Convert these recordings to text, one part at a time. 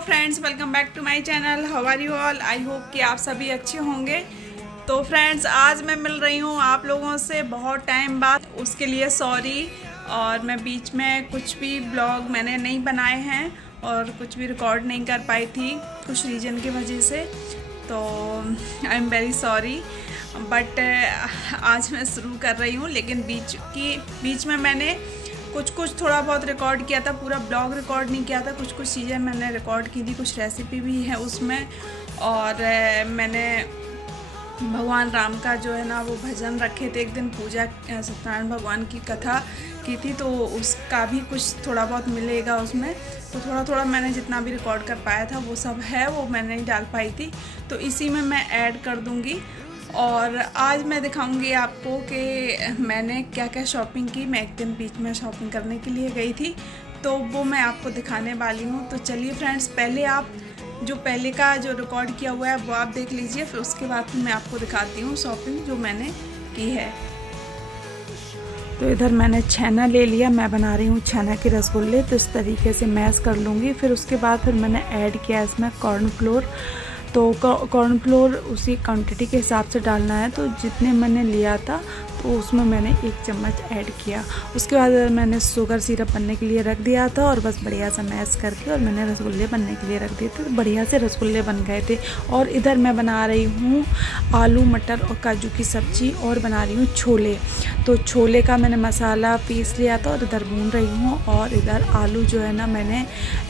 Friends, welcome back to my channel. How are you all? I hope कि आप सभी अच्छे होंगे। तो फ्रेंड्स, आज मैं मिल रही हूँ आप लोगों से बहुत टाइम बाद, उसके लिए सॉरी। और मैं बीच में कुछ भी ब्लॉग मैंने नहीं बनाए हैं और कुछ भी रिकॉर्ड नहीं कर पाई थी कुछ रीज़न की वजह से, तो I am very sorry. But आज मैं शुरू कर रही हूँ, लेकिन बीच में मैंने कुछ थोड़ा बहुत रिकॉर्ड किया था, पूरा ब्लॉग रिकॉर्ड नहीं किया था। कुछ चीज़ें मैंने रिकॉर्ड की थी, कुछ रेसिपी भी है उसमें। और मैंने भगवान राम का जो है ना वो भजन रखे थे, एक दिन पूजा सत्यनारायण भगवान की कथा की थी, तो उसका भी कुछ थोड़ा बहुत मिलेगा उसमें। तो थोड़ा मैंने जितना भी रिकॉर्ड कर पाया था वो सब है, वो मैंने नहीं डाल पाई थी, तो इसी में मैं ऐड कर दूँगी। और आज मैं दिखाऊंगी आपको कि मैंने क्या क्या शॉपिंग की। मैं एक दिन बीच में शॉपिंग करने के लिए गई थी, तो वो मैं आपको दिखाने वाली हूँ। तो चलिए फ्रेंड्स, पहले आप जो पहले का जो रिकॉर्ड किया हुआ है वो आप देख लीजिए, फिर उसके बाद फिर मैं आपको दिखाती हूँ शॉपिंग जो मैंने की है। तो इधर मैंने छेना ले लिया, मैं बना रही हूँ छेना के रसगुल्ले। तो इस तरीके से मैश कर लूँगी। फिर उसके बाद फिर मैंने ऐड किया इसमें कॉर्नफ्लोर। तो कॉर्नफ्लोर उसी क्वांटिटी के हिसाब से डालना है, तो जितने मैंने लिया था तो उसमें मैंने 1 चम्मच ऐड किया। उसके बाद मैंने शुगर सिरप बनने के लिए रख दिया था, और बस बढ़िया सा मैश करके और मैंने रसगुल्ले बनने के लिए रख दिए थे। तो बढ़िया से रसगुल्ले बन गए थे। और इधर मैं बना रही हूँ आलू मटर और काजू की सब्ज़ी, और बना रही हूँ छोले। तो छोले का मैंने मसाला पीस लिया था और इधर भून रही हूँ। और इधर आलू जो है ना मैंने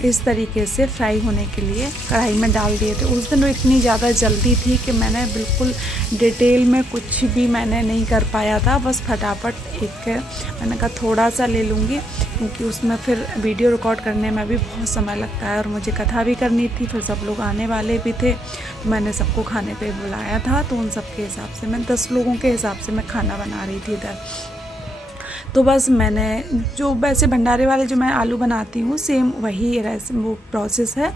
इस तरीके से फ्राई होने के लिए कढ़ाई में डाल दिए थे। उस दिन इतनी ज़्यादा जल्दी थी कि मैंने बिल्कुल डिटेल में कुछ भी मैंने नहीं कर पाया था। बस फटाफट मैंने कहा थोड़ा सा ले लूँगी, क्योंकि उसमें फिर वीडियो रिकॉर्ड करने में भी बहुत समय लगता है, और मुझे कथा भी करनी थी। फिर सब लोग आने वाले भी थे, तो मैंने सबको खाने पे बुलाया था। तो उन सब के हिसाब से मैं 10 लोगों के हिसाब से मैं खाना बना रही थी इधर। तो बस मैंने जो वैसे भंडारे वाले जो मैं आलू बनाती हूँ सेम वही वो प्रोसेस है,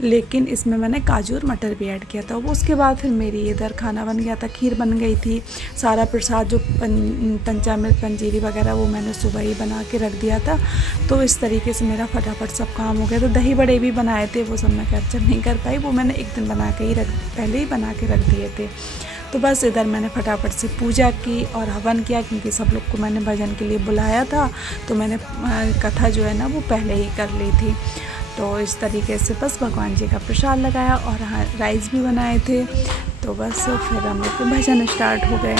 लेकिन इसमें मैंने काजू और मटर भी ऐड किया था। वो उसके बाद फिर मेरी इधर खाना बन गया था, खीर बन गई थी। सारा प्रसाद जो पंचामृत पंजीरी वगैरह वो मैंने सुबह ही बना के रख दिया था। तो इस तरीके से मेरा फटाफट सब काम हो गया। तो दही बड़े भी बनाए थे, वो सब मैं कैप्चर नहीं कर पाई, वो मैंने एक दिन पहले ही बना के रख दिए थे। तो बस इधर मैंने फटाफट से पूजा की और हवन किया, क्योंकि सब लोग को मैंने भजन के लिए बुलाया था। तो मैंने कथा जो है ना वो पहले ही कर ली थी। तो इस तरीके से बस भगवान जी का प्रसाद लगाया, और राइस भी बनाए थे। तो बस फिर हम लोग के भजन स्टार्ट हो गए।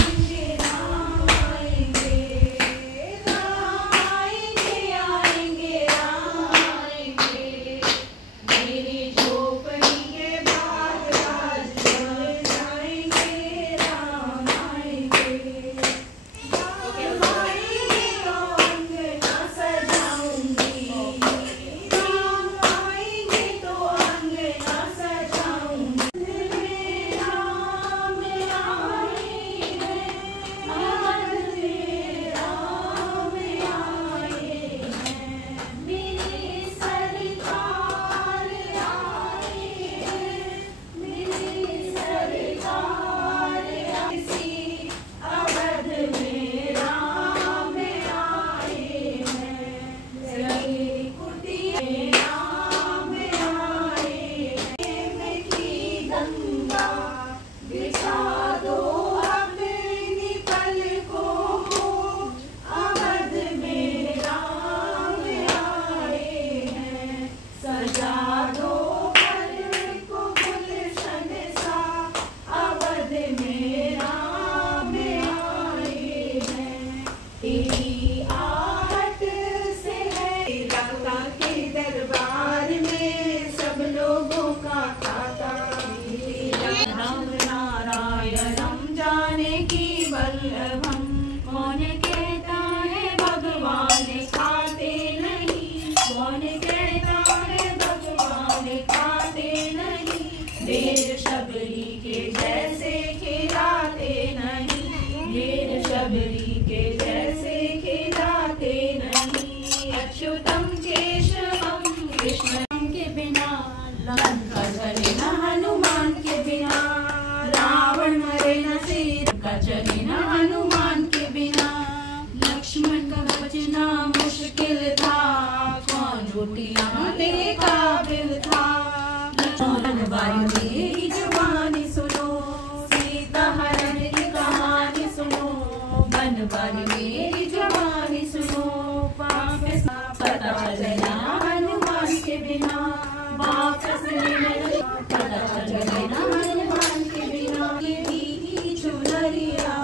वापस नहीं पता चल गए ना हनुमान के बिना की भीगी चुनरिया,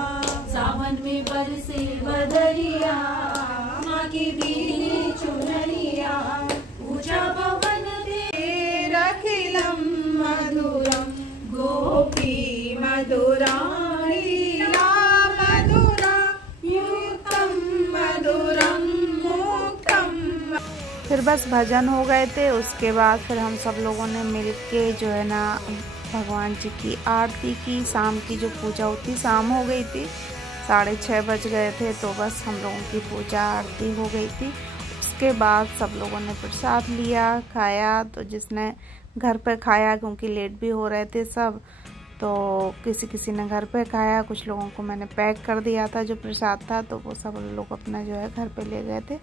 सावन में बरसे बदरिया, माँ की भीगी चुनरिया, पूजा भवन तेरा खिलम मधुरम गोपी मधुराणी मधुरा युक्तम मधुरम मुक्तम। फिर बस भजन हो गए थे। उसके बाद फिर हम सब लोगों ने मिल के जो है ना भगवान जी की आरती की। शाम की जो पूजा होती, शाम हो गई थी, 6:30 बज गए थे, तो बस हम लोगों की पूजा आरती हो गई थी। उसके बाद सब लोगों ने प्रसाद लिया, खाया। तो जिसने घर पे खाया, क्योंकि लेट भी हो रहे थे सब, तो किसी ने घर पे खाया। कुछ लोगों को मैंने पैक कर दिया था जो प्रसाद था, तो वो सब लोग अपना जो है घर पे ले गए थे।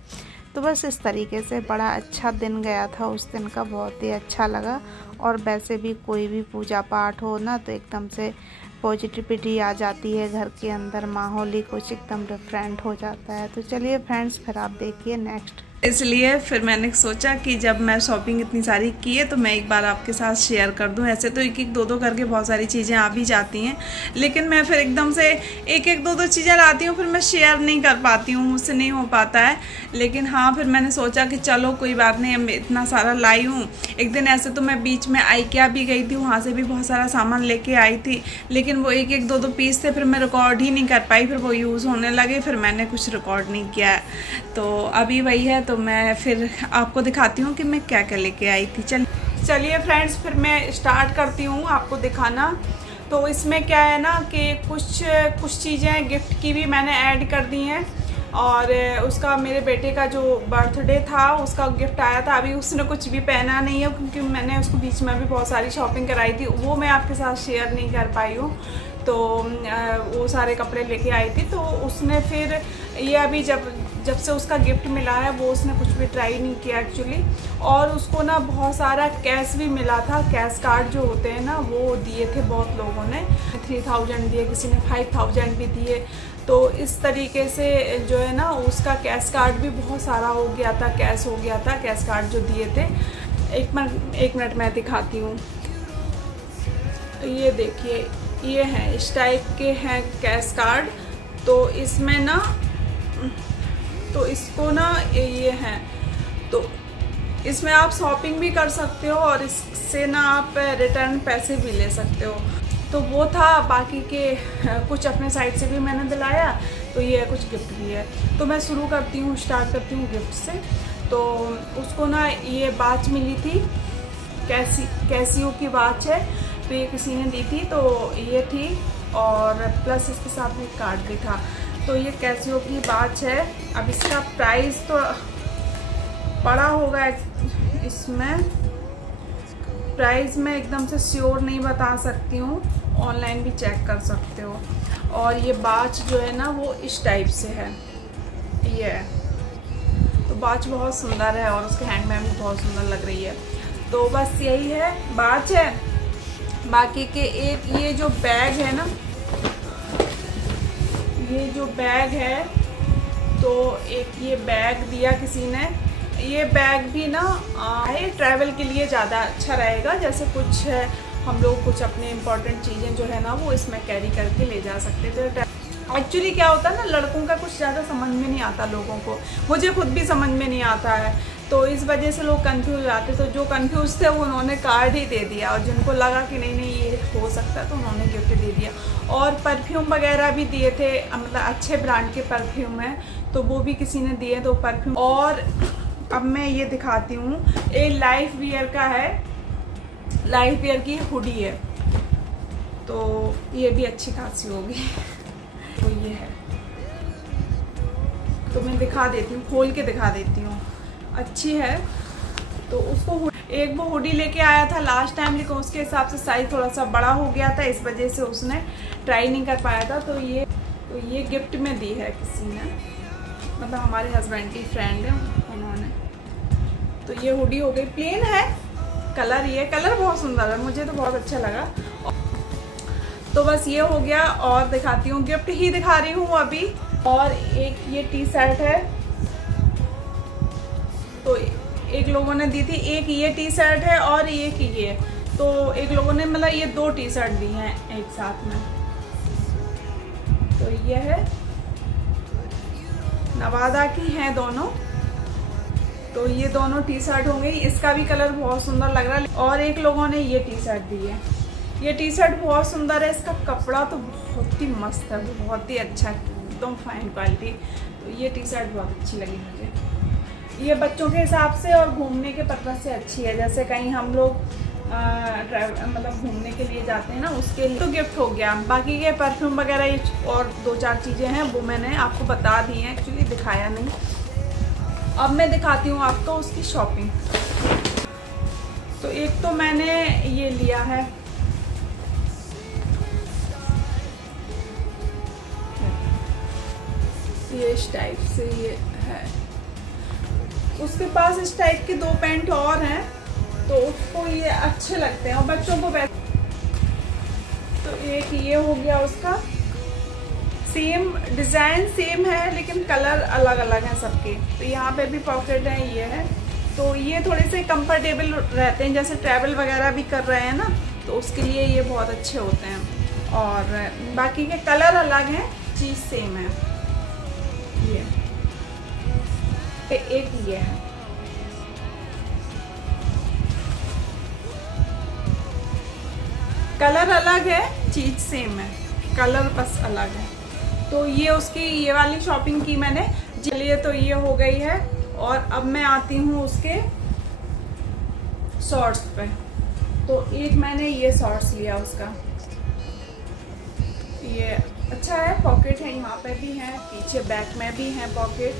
तो बस इस तरीके से बड़ा अच्छा दिन गया था। उस दिन का बहुत ही अच्छा लगा। और वैसे भी कोई भी पूजा पाठ हो ना, तो एकदम से पॉजिटिविटी आ जाती है घर के अंदर, माहौल ही कुछ एकदम डिफरेंट हो जाता है। तो चलिए फ्रेंड्स, फिर आप देखिए नेक्स्ट। इसलिए फिर मैंने सोचा कि जब मैं शॉपिंग इतनी सारी की है तो मैं एक बार आपके साथ शेयर कर दूं। ऐसे तो एक दो करके बहुत सारी चीज़ें आ भी जाती हैं, लेकिन मैं फिर एकदम से एक दो चीज़ें लाती हूँ, फिर मैं शेयर नहीं कर पाती हूँ, मुझसे नहीं हो पाता है। लेकिन हाँ, फिर मैंने सोचा कि चलो कोई बात नहीं, मैं इतना सारा लाई हूँ। एक दिन ऐसे तो मैं बीच में IKEA भी गई थी, वहाँ से भी बहुत सारा सामान लेके आई थी, लेकिन वो एक दो पीस थे, फिर मैं रिकॉर्ड ही नहीं कर पाई। फिर वो यूज़ होने लगे, फिर मैंने कुछ रिकॉर्ड नहीं किया। तो अभी वही है, तो मैं फिर आपको दिखाती हूँ कि मैं क्या क्या लेके आई थी। चलिए फ्रेंड्स, फिर मैं स्टार्ट करती हूँ आपको दिखाना। तो इसमें क्या है ना कि कुछ चीज़ें गिफ्ट की भी मैंने ऐड कर दी हैं। और उसका, मेरे बेटे का जो बर्थडे था उसका गिफ्ट आया था। अभी उसने कुछ भी पहना नहीं है, क्योंकि मैंने उसको बीच में भी बहुत सारी शॉपिंग कराई थी, वो मैं आपके साथ शेयर नहीं कर पाई हूँ। तो वो सारे कपड़े लेके आई थी। तो उसने फिर ये अभी जब से उसका गिफ्ट मिला है, वो उसने कुछ भी ट्राई नहीं किया एक्चुअली। और उसको ना बहुत सारा कैश भी मिला था। कैश कार्ड जो होते हैं ना, वो दिए थे बहुत लोगों ने। 3000 दिए, किसी ने 5000 भी दिए। तो इस तरीके से जो है ना, उसका कैश कार्ड भी बहुत सारा हो गया था, कैश हो गया था, कैश कार्ड जो दिए थे। एक मिनट मैं दिखाती हूँ। ये देखिए, ये हैं, इस टाइप के हैं कैश कार्ड। तो इसमें ना, तो इसको ना ये हैं, तो इसमें आप शॉपिंग भी कर सकते हो और इससे ना आप रिटर्न पैसे भी ले सकते हो। तो वो था। बाकी के कुछ अपने साइड से भी मैंने दिलाया। तो ये कुछ गिफ्ट भी है। तो मैं स्टार्ट करती हूँ गिफ्ट से। तो उसको ना ये वॉच मिली थी, कैसियो की वॉच है। तो ये किसी ने दी थी, तो ये थी। और प्लस इसके साथ में कार्ड भी था। तो ये कैसियो की वॉच है। अब इसका प्राइस तो पड़ा होगा, इसमें प्राइस मैं एकदम से श्योर नहीं बता सकती हूँ, ऑनलाइन भी चेक कर सकते हो। और ये वॉच जो है ना, वो इस टाइप से है, ये है। तो वॉच बहुत सुंदर है और उसके हैंड में भी बहुत सुंदर लग रही है। तो बस यही है, वॉच है। बाकी के एक ये जो बैग है ना, ये जो बैग है, तो एक ये बैग दिया किसी ने। ये बैग भी ना ये ट्रैवल के लिए ज़्यादा अच्छा रहेगा। जैसे कुछ हम लोग कुछ अपने इम्पोर्टेंट चीज़ें जो है ना, वो इसमें कैरी करके ले जा सकते थे। एक्चुअली क्या होता है ना, लड़कों का कुछ ज़्यादा समझ में नहीं आता लोगों को, मुझे खुद भी समझ में नहीं आता है। तो इस वजह से लोग कंफ्यूज हो जाते। तो जो कंफ्यूज थे वो उन्होंने कार्ड ही दे दिया, और जिनको लगा कि नहीं ये हो सकता है तो उन्होंने गिफ्ट दे दिया। और परफ्यूम वगैरह भी दिए थे, मतलब अच्छे ब्रांड के परफ्यूम हैं, तो वो भी किसी ने दिए। तो परफ्यूम। और अब मैं ये दिखाती हूँ, ये लाइफ वियर का है, लाइफ वियर की हुडी है। तो ये भी अच्छी खासी होगी। तो ये है, तो मैं दिखा देती हूँ, खोल के दिखा देती हूँ। अच्छी है। तो उसको एक वो हुडी लेके आया था लास्ट टाइम, लेकिन उसके हिसाब से साइज थोड़ा सा बड़ा हो गया था, इस वजह से उसने ट्राई नहीं कर पाया था। तो ये गिफ्ट में दी है किसी ने, मतलब हमारे हस्बैंड की फ्रेंड है उन्होंने। तो ये हुडी हो गई, प्लेन है कलर, ये कलर बहुत सुंदर है, मुझे तो बहुत अच्छा लगा। तो बस ये हो गया। और दिखाती हूँ, गिफ्ट ही दिखा रही हूँ अभी। और एक ये टी शर्ट है, तो एक लोगों ने दी थी, एक ये टी शर्ट है और एक ये, तो एक लोगों ने मतलब ये 2 टी शर्ट दी हैं एक साथ में। तो ये है नवादा की हैं दोनों, तो ये दोनों टी शर्ट हो गई। इसका भी कलर बहुत सुंदर लग रहा है। और एक लोगों ने ये टी शर्ट दी है, ये टी शर्ट बहुत सुंदर है, इसका कपड़ा तो बहुत ही मस्त है, बहुत ही अच्छा है, एकदम फाइन क्वालिटी। तो ये टी शर्ट बहुत अच्छी लगी मुझे, ये बच्चों के हिसाब से और घूमने के पर्पज से अच्छी है। जैसे कहीं हम लोग मतलब घूमने के लिए जाते हैं ना, उसके लिए तो गिफ्ट हो गया। बाकी के परफ्यूम वगैरह ये और 2-4 चीज़ें हैं, वो मैंने आपको बता दी हैं, एक्चुअली दिखाया नहीं। अब मैं दिखाती हूँ आपको उसकी शॉपिंग। तो एक तो मैंने ये लिया है, ये इस टाइप से ये है, उसके पास इस टाइप के 2 पैंट और हैं, तो उसको ये अच्छे लगते हैं और बच्चों को वैसे। तो एक ये हो गया उसका, सेम डिज़ाइन सेम है लेकिन कलर अलग अलग हैं सबके। तो यहाँ पे भी पॉकेट है, ये है, तो ये थोड़े से कंफर्टेबल रहते हैं, जैसे ट्रैवल वगैरह भी कर रहे हैं ना, तो उसके लिए ये बहुत अच्छे होते हैं। और बाकी के कलर अलग हैं, चीज़ सेम है। ये एक ये है, कलर अलग है, चीज सेम है, कलर बस अलग है। तो ये उसकी ये वाली शॉपिंग की मैंने। चलिए, तो ये हो गई है। और अब मैं आती हूँ उसके शॉर्ट्स पे। तो एक मैंने ये शॉर्ट्स लिया उसका, ये अच्छा है, पॉकेट है, यहाँ पे भी है, पीछे बैक में भी है पॉकेट।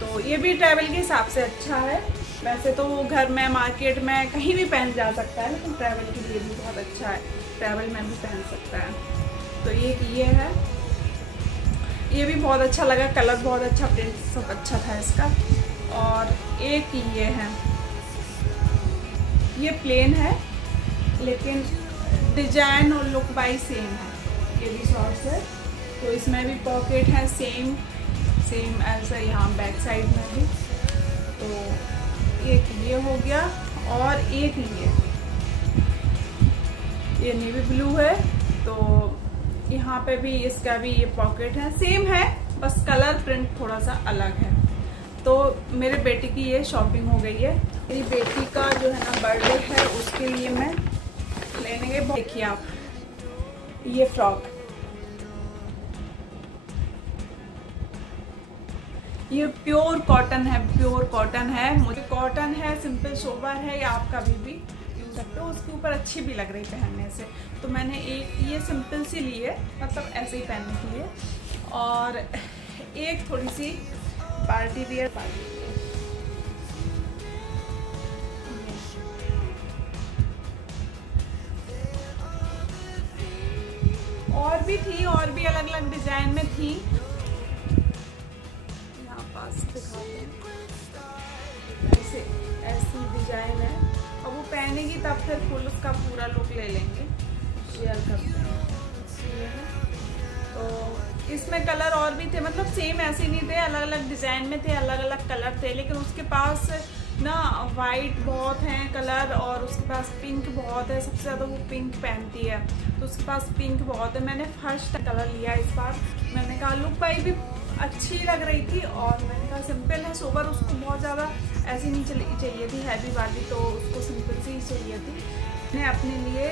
तो ये भी ट्रैवल के हिसाब से अच्छा है। वैसे तो वो घर में, मार्केट में, कहीं भी पहन जा सकता है, लेकिन ट्रैवल के लिए भी बहुत अच्छा है, ट्रैवल में भी पहन सकता है। तो ये है, ये भी बहुत अच्छा लगा, कलर बहुत अच्छा, प्रिंट सब अच्छा था इसका। और एक ये है, ये प्लेन है लेकिन डिजाइन और लुक वाइज सेम है, ये भी शॉर्ट्स है। तो इसमें भी पॉकेट है, सेम ऐसा यहाँ बैक साइड में भी। तो एक ये हो गया और एक ये नेवी ब्लू है। तो यहाँ पे भी इसका भी ये पॉकेट है, सेम है, बस कलर प्रिंट थोड़ा सा अलग है। तो मेरे बेटे की ये शॉपिंग हो गई है। मेरी बेटी का जो है ना बर्थडे है, उसके लिए मैं लेने गई। देखिए आप, ये फ्रॉक, ये प्योर कॉटन है, प्योर कॉटन है। मुझे कॉटन है, सिंपल सोबर है, या आप कभी भी यूज सकते हो। उसके ऊपर अच्छी भी लग रही पहनने से। तो मैंने एक ये सिंपल सी ली है, मतलब ऐसे ही पहनने के लिए, और एक थोड़ी सी पार्टी वियर। और भी थी, और भी अलग अलग डिजाइन में थी, यहाँ पास दिखाते हैं। ऐसी डिजाइन है, अब वो पहनेगी तब फिर फुल उसका पूरा लुक ले लेंगे, शेयर करते हैं। तो इसमें कलर और भी थे, मतलब सेम ऐसे नहीं थे, अलग अलग डिजाइन में थे, अलग अलग कलर थे। लेकिन उसके पास ना वाइट बहुत हैं कलर, और उसके पास पिंक बहुत है, सबसे ज़्यादा वो पिंक पहनती है, तो उसके पास पिंक बहुत है। मैंने फर्स्ट कलर लिया इस बार। मैंने कहा लुक वाइज भी अच्छी लग रही थी, और मैंने कहा सिंपल है, सोबर, उसको बहुत ज़्यादा ऐसी नहीं चाहिए थी हैवी वाली, तो उसको सिंपल सी ही चाहिए थी। मैंने अपने लिए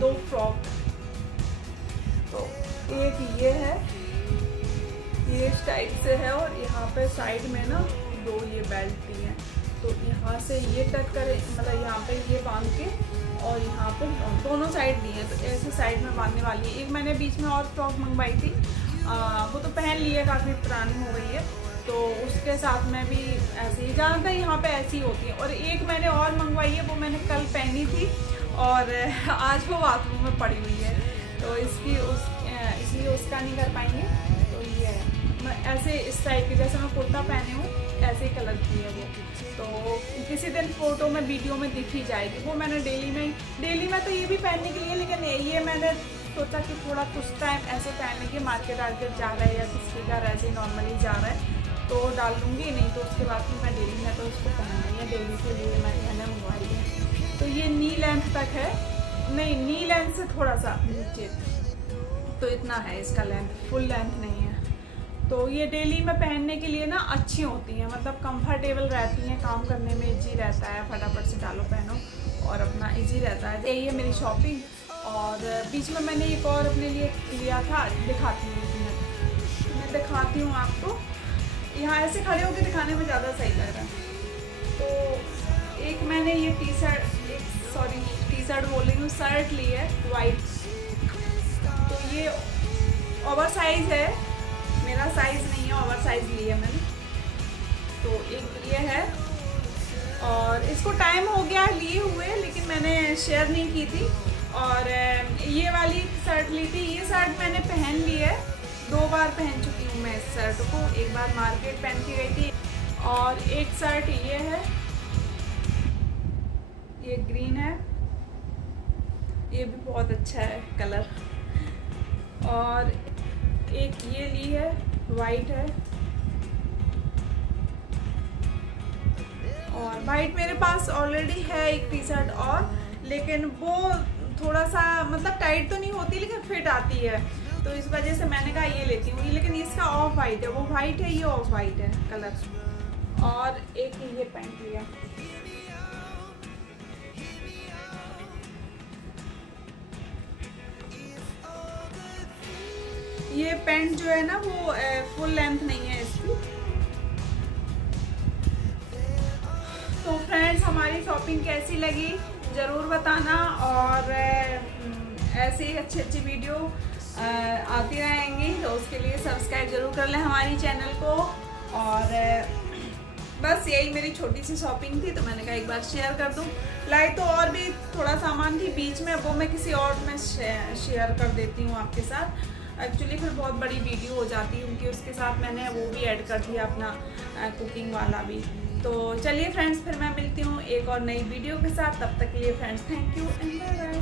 2 फ्रॉक, तो एक ये है, ये इस टाइप से है, और यहाँ पे साइड में ना 2 ये बेल्ट भी हैं। तो यहाँ से ये टच करे, मतलब यहाँ पे ये बांध के, और यहाँ पे दोनों साइड दी है, तो ऐसे साइड में बांधने वाली है। एक मैंने बीच में और फ्रॉक मंगवाई थी, वो तो पहन ली है, काफ़ी पुरानी हो गई है, तो उसके साथ में भी ऐसे ही, ज़्यादातर यहाँ पे ऐसी ही होती है। और एक मैंने और मंगवाई है, वो मैंने कल पहनी थी, और आज वो बाथरूम में पड़ी हुई है, तो इसलिए उसका नहीं कर पाएंगे। तो ये है, मैं ऐसे इस टाइप की, जैसे मैं कुर्ता पहने हूँ ऐसे ही कलर की है वो। तो किसी दिन फ़ोटो में, वीडियो में दिख ही जाएगी। वो मैंने डेली में तो ये भी पहनने के लिए, लेकिन ये मैंने सोचा कि थोड़ा कुछ टाइम ऐसे पहनने के, मार्केट जा रहा है या किसी के घर ऐसे नॉर्मली जा रहा है, तो डाल लूँगी, नहीं तो उसके बाद मैं डेली में तो उसको पहनना है, डेली के लिए मैंने मंगवाई है। तो ये नी लेंथ तक है, नहीं नी लेंथ से थोड़ा सा नीचे, तो इतना है इसका लेंथ, फुल लेंथ नहीं है। तो ये डेली में पहनने के लिए ना अच्छी होती हैं, मतलब कंफर्टेबल रहती हैं, काम करने में इजी रहता है, फटाफट से डालो पहनो और अपना इजी रहता है। यही है मेरी शॉपिंग। और बीच में मैंने एक और अपने लिए लिया था, दिखाती हूँ मैं दिखाती हूँ आपको। यहाँ ऐसे खड़े होकर दिखाने में ज़्यादा सही लग रहा है। तो एक मैंने ये टी शर्ट बोल रही हूँ, शर्ट ली है वाइट। तो ये ओवर साइज़ है, मेरा साइज़ नहीं है, ओवर साइज़ ली है मैंने। तो एक ये है, और इसको टाइम हो गया लिए हुए, लेकिन मैंने शेयर नहीं की थी। और ये वाली शर्ट ली थी, ये शर्ट मैंने पहन ली है, 2 बार पहन चुकी हूँ मैं इस शर्ट को। एक बार मार्केट पहन के गई थी, और एक शर्ट ये है, ये ग्रीन है, ये भी बहुत अच्छा है कलर। और एक ये ली है, वाइट है, और वाइट मेरे पास ऑलरेडी है एक टी शर्ट और, लेकिन वो थोड़ा सा मतलब टाइट तो नहीं होती, लेकिन फिट आती है, तो इस वजह से मैंने कहा ये लेती हूँ। लेकिन इसका ऑफ वाइट है, वो वाइट है, ये ऑफ वाइट है कलर। और एक ये पैंट लिया, ये पैंट जो है ना वो फुल लेंथ नहीं है इसकी। तो फ्रेंड्स, हमारी शॉपिंग कैसी लगी ज़रूर बताना, और ऐसे ही अच्छी वीडियो आती रहेंगी, तो उसके लिए सब्सक्राइब ज़रूर कर लें हमारी चैनल को। और बस यही मेरी छोटी सी शॉपिंग थी, तो मैंने कहा एक बार शेयर कर दूं। लाई तो और भी थोड़ा सामान थी बीच में, वो मैं किसी और में शेयर कर देती हूँ आपके साथ। एक्चुअली फिर बहुत बड़ी वीडियो हो जाती है, क्योंकि उसके साथ मैंने वो भी ऐड कर दिया अपना कुकिंग वाला भी। तो चलिए फ्रेंड्स, फिर मैं मिलती हूँ एक और नई वीडियो के साथ। तब तक के लिए friends, thank you and bye bye.